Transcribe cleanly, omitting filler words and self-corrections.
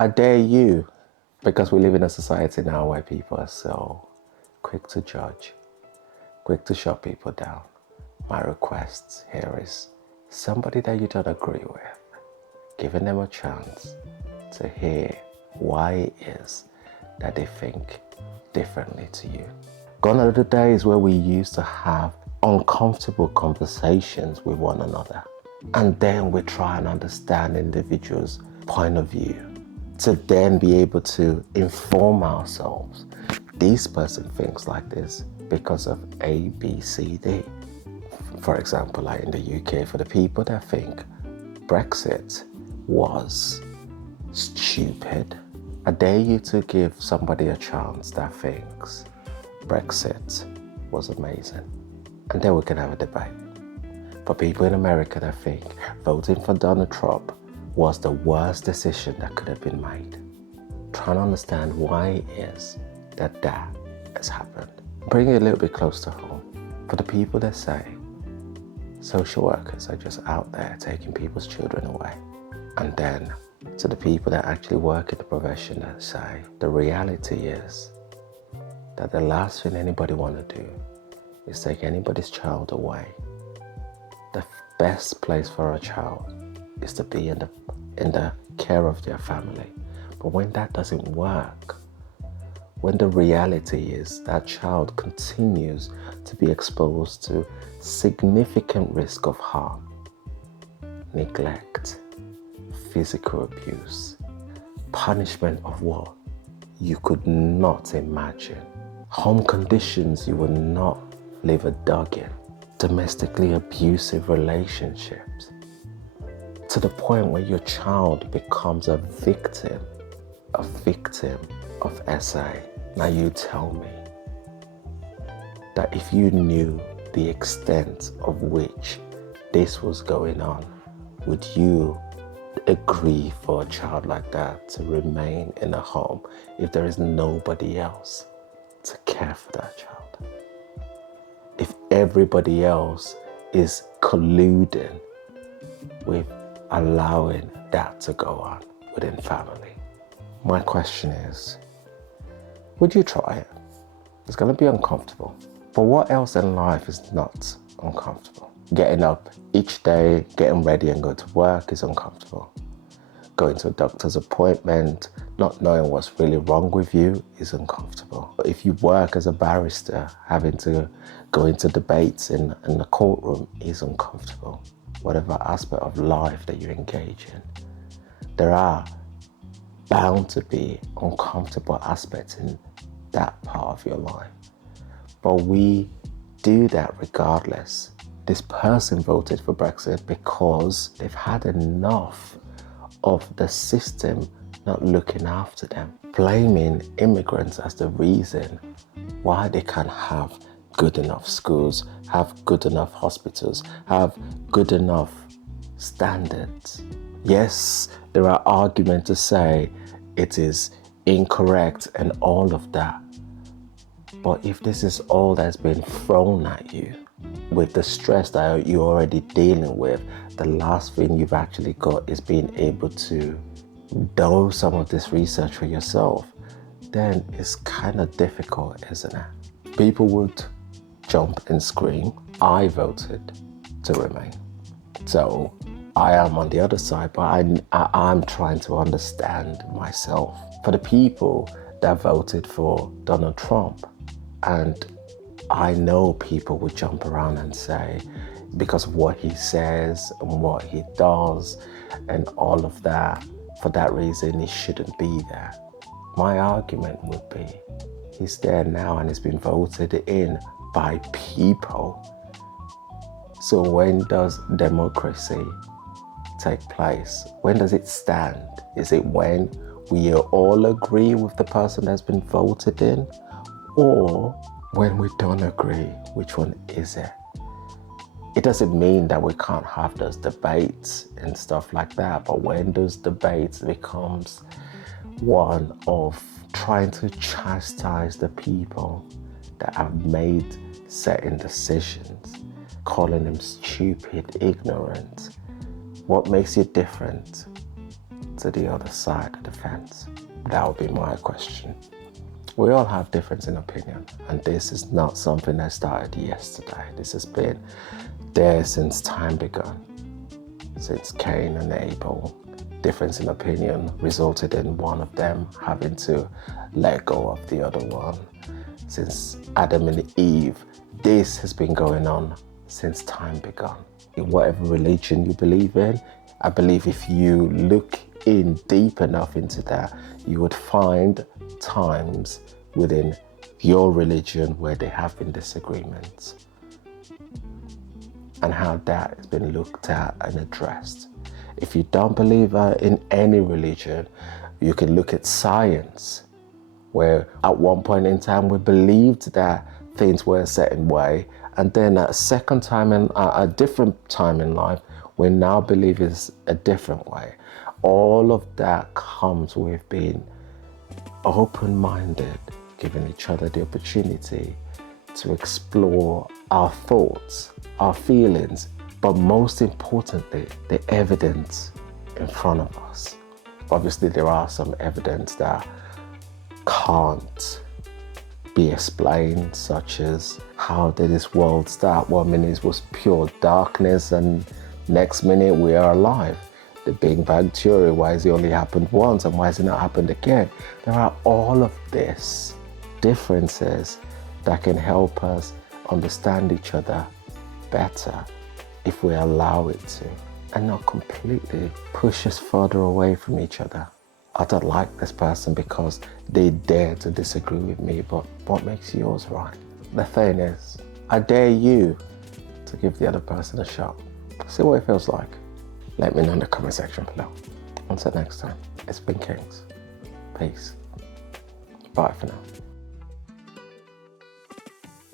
I dare you, because we live in a society now where people are so quick to judge, quick to shut people down. My request here is somebody that you don't agree with, giving them a chance to hear why it is that they think differently to you. Gone are the days where we used to have uncomfortable conversations with one another, and then we try and understand individuals' point of view to then be able to inform ourselves. This person thinks like this because of A, B, C, D. For example, like in the UK, for the people that think Brexit was stupid, I dare you to give somebody a chance that thinks Brexit was amazing. And then we can have a debate. For people in America that think voting for Donald Trump was the worst decision that could have been made. Trying to understand why it is that that has happened. Bring it a little bit close to home. For the people that say social workers are just out there taking people's children away. And then to the people that actually work in the profession that say the reality is that the last thing anybody want to do is take anybody's child away. The best place for a child is to be in the care of their family. But when that doesn't work, when the reality is that child continues to be exposed to significant risk of harm, neglect, physical abuse, punishment of what you could not imagine, home conditions you would not leave a dog in, domestically abusive relationships, to the point where your child becomes a victim of SA. Now you tell me that if you knew the extent of which this was going on, would you agree for a child like that to remain in a home if there is nobody else to care for that child? If everybody else is colluding with allowing that to go on within family. My question is, would you try it? It's going to be uncomfortable. But what else in life is not uncomfortable? Getting up each day, getting ready and going to work is uncomfortable. Going to a doctor's appointment, not knowing what's really wrong with you is uncomfortable. But if you work as a barrister, having to go into debates in the courtroom is uncomfortable. Whatever aspect of life that you engage in, there are bound to be uncomfortable aspects in that part of your life. But we do that regardless. This person voted for Brexit because they've had enough of the system not looking after them, blaming immigrants as the reason why they can't have good enough schools, have good enough hospitals, have good enough standards. Yes, there are arguments to say it is incorrect and all of that. But if this is all that's been thrown at you, with the stress that you're already dealing with, the last thing you've actually got is being able to do some of this research for yourself, then it's kind of difficult, isn't it? People would jump and scream, I voted to remain. So I am on the other side, but I'm trying to understand myself. For the people that voted for Donald Trump, and I know people would jump around and say, because of what he says and what he does and all of that, for that reason he shouldn't be there. My argument would be, he's there now and he's been voted in by people. So when does democracy take place? When does it stand? Is it when we all agree with the person that's been voted in? Or when we don't agree, which one is it? It doesn't mean that we can't have those debates and stuff like that, but when those debates becomes one of trying to chastise the people that have made certain decisions, calling them stupid, ignorant, what makes you different to the other side of the fence? That would be my question. We all have difference in opinion, and this is not something that started yesterday. This has been there since time began. Since Cain and Abel, difference in opinion resulted in one of them having to let go of the other one. Since Adam and Eve, this has been going on since time began. In whatever religion you believe in, I believe if you look in deep enough into that, you would find times within your religion where there have been disagreements and how that has been looked at and addressed. If you don't believe in any religion, you can look at science, where at one point in time we believed that things were a certain way, and then at a second time in a different time in life, we now believe it's a different way. All of that comes with being open-minded, giving each other the opportunity to explore our thoughts, our feelings, but most importantly, the evidence in front of us. Obviously, there are some evidence that can't be explained, such as how did this world start? 1 minute it was pure darkness and next minute we are alive. The Big Bang Theory, why has it only happened once and why has it not happened again? There are all of these differences that can help us understand each other better if we allow it to, and not completely push us further away from each other. I don't like this person because they dare to disagree with me, but what makes yours right? The thing is, I dare you to give the other person a shot. See what it feels like. Let me know in the comment section below. Until next time, it's been Kings. Peace. Bye for now.